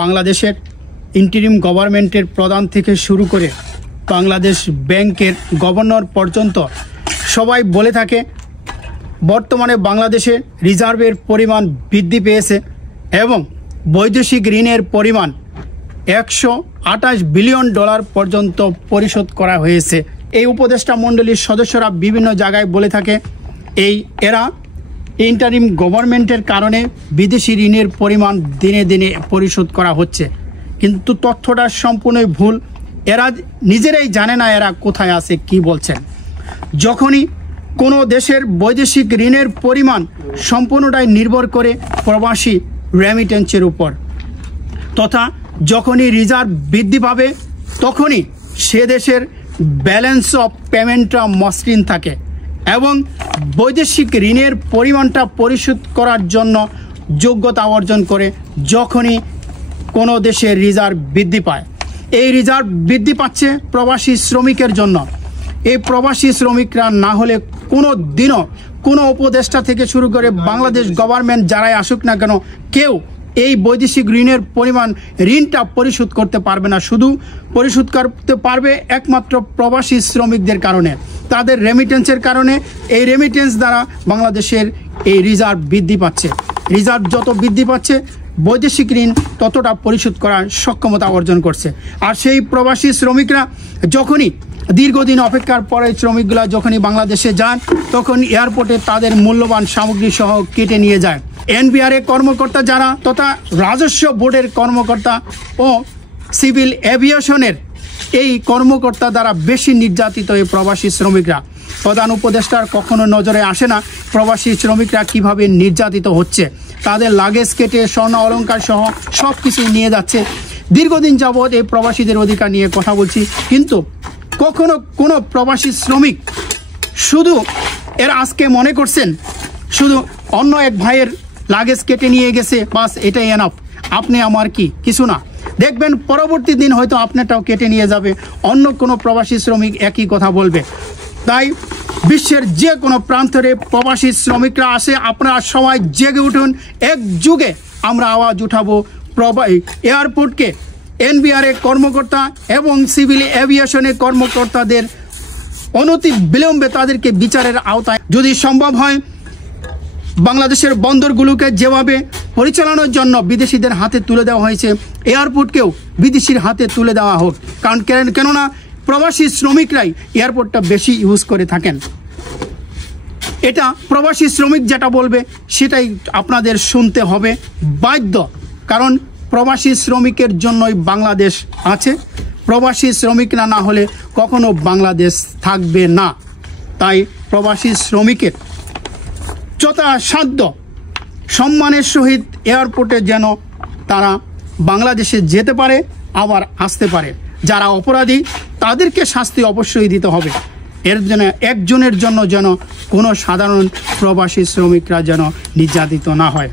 বাংলাদেশের ইন্টারিম গভর্নমেন্টের প্রধান থেকে শুরু করে বাংলাদেশ ব্যাংকের গভর্নর পর্যন্ত সবাই বলে থাকে বর্তমানে বাংলাদেশে রিজার্ভের পরিমাণ বৃদ্ধি পেয়েছে এবং বৈদেশিক ঋণের পরিমাণ $128 বিলিয়ন পর্যন্ত পরিশোধ করা হয়েছে। এই উপদেষ্টা মণ্ডলীর সদস্যরা বিভিন্ন জায়গায় বলে থাকে এরা ইন্টারিম গভর্নমেন্টের কারণে বিদেশি ঋণের পরিমাণ দিনে দিনে পরিশোধ করা হচ্ছে, কিন্তু তথ্যটা সম্পূর্ণই ভুল। এরা নিজেরাই জানে না এরা কোথায় আছে, কি বলছেন। যখনই কোনো দেশের বৈদেশিক ঋণের পরিমাণ সম্পূর্ণটাই নির্ভর করে প্রবাসী রেমিটেন্সের উপর, তথা যখনই রিজার্ভ বৃদ্ধি পাবে তখনই সে দেশের ব্যালেন্স অফ পেমেন্টটা মসৃণ থাকে এবং বৈদেশিক ঋণের পরিমাণটা পরিশোধ করার জন্য যোগ্যতা অর্জন করে যখনই কোনো দেশের রিজার্ভ বৃদ্ধি পায়। এই রিজার্ভ বৃদ্ধি পাচ্ছে প্রবাসী শ্রমিকের জন্য। এই প্রবাসী শ্রমিকরা না হলে কোনো দিনও কোনো উপদেষ্টা থেকে শুরু করে বাংলাদেশ গভর্নমেন্ট যারাই আসুক না কেন কেউ এই বৈদেশিক ঋণের পরিমাণ ঋণটা পরিশোধ করতে পারবে না। শুধু পরিশোধ করতে পারবে একমাত্র প্রবাসী শ্রমিকদের কারণে, তাদের রেমিটেন্সের কারণে। এই রেমিটেন্স দ্বারা বাংলাদেশের এই রিজার্ভ বৃদ্ধি পাচ্ছে। রিজার্ভ যত বৃদ্ধি পাচ্ছে বৈদেশিক ঋণ ততটা পরিশোধ করার সক্ষমতা অর্জন করছে। আর সেই প্রবাসী শ্রমিকরা যখনই দীর্ঘদিন অপেক্ষার পরে শ্রমিকগুলা যখনই বাংলাদেশে যান তখন এয়ারপোর্টে তাদের মূল্যবান সামগ্রী সহ কেটে নিয়ে যায়। এনবিআরএ কর্মকর্তা যারা তথা রাজস্ব বোর্ডের কর্মকর্তা ও সিভিল এভিয়েশনের এই কর্মকর্তা দ্বারা বেশি নির্যাতিত এই প্রবাসী শ্রমিকরা। প্রধান উপদেষ্টার কখনো নজরে আসে না প্রবাসী শ্রমিকরা কিভাবে নির্যাতিত হচ্ছে। তাদের লাগেজ কেটে স্বর্ণ অলংকার সহ সব কিছু নিয়ে যাচ্ছে। দীর্ঘদিন যাবৎ এই প্রবাসীদের অধিকার নিয়ে কথা বলছি, কিন্তু কখনো কোনো প্রবাসী শ্রমিক শুধু এর আজকে মনে করছেন শুধু অন্য এক ভাইয়ের লাগেজ কেটে নিয়ে গেছে বাস এটাই এনাফ, আপনি আমার কি কিছু না। দেখবেন পরবর্তী দিন হয়তো আপনারটাও কেটে নিয়ে যাবে, অন্য কোনো প্রবাসী শ্রমিক একই কথা বলবে। তাই বিশ্বের যে কোনো প্রান্তরে প্রবাসী শ্রমিকরা আসে, আপনারা সবাই জেগে উঠুন, একযুগে আমরা আওয়াজ উঠাবো এয়ারপোর্টকে এনবিআরএ কর্মকর্তা এবং সিভিল এভিয়েশনের কর্মকর্তাদের অনতি বিলম্বে তাদেরকে বিচারের আওতায় যদি সম্ভব হয় বাংলাদেশের বন্দরগুলোকে যেভাবে পরিচালনার জন্য বিদেশিদের হাতে তুলে দেওয়া হয়েছে এয়ারপোর্টকেও বিদেশির হাতে তুলে দেওয়া হোক। কারণ কেননা প্রবাসী শ্রমিকরাই এয়ারপোর্টটা বেশি ইউজ করে থাকেন। এটা প্রবাসী শ্রমিক যেটা বলবে সেটাই আপনাদের শুনতে হবে বাধ্য, কারণ প্রবাসী শ্রমিকের জন্যই বাংলাদেশ আছে। প্রবাসী শ্রমিকরা না হলে কখনো বাংলাদেশ থাকবে না। তাই প্রবাসী শ্রমিকের যথাসাধ্য সম্মানের সহিত এয়ারপোর্টে যেন তারা বাংলাদেশে যেতে পারে আবার আসতে পারে। যারা অপরাধী তাদেরকে শাস্তি অবশ্যই দিতে হবে। এর জন্য একজনের জন্য যেন কোনো সাধারণ প্রবাসী শ্রমিকরা যেন নির্যাতিত না হয়।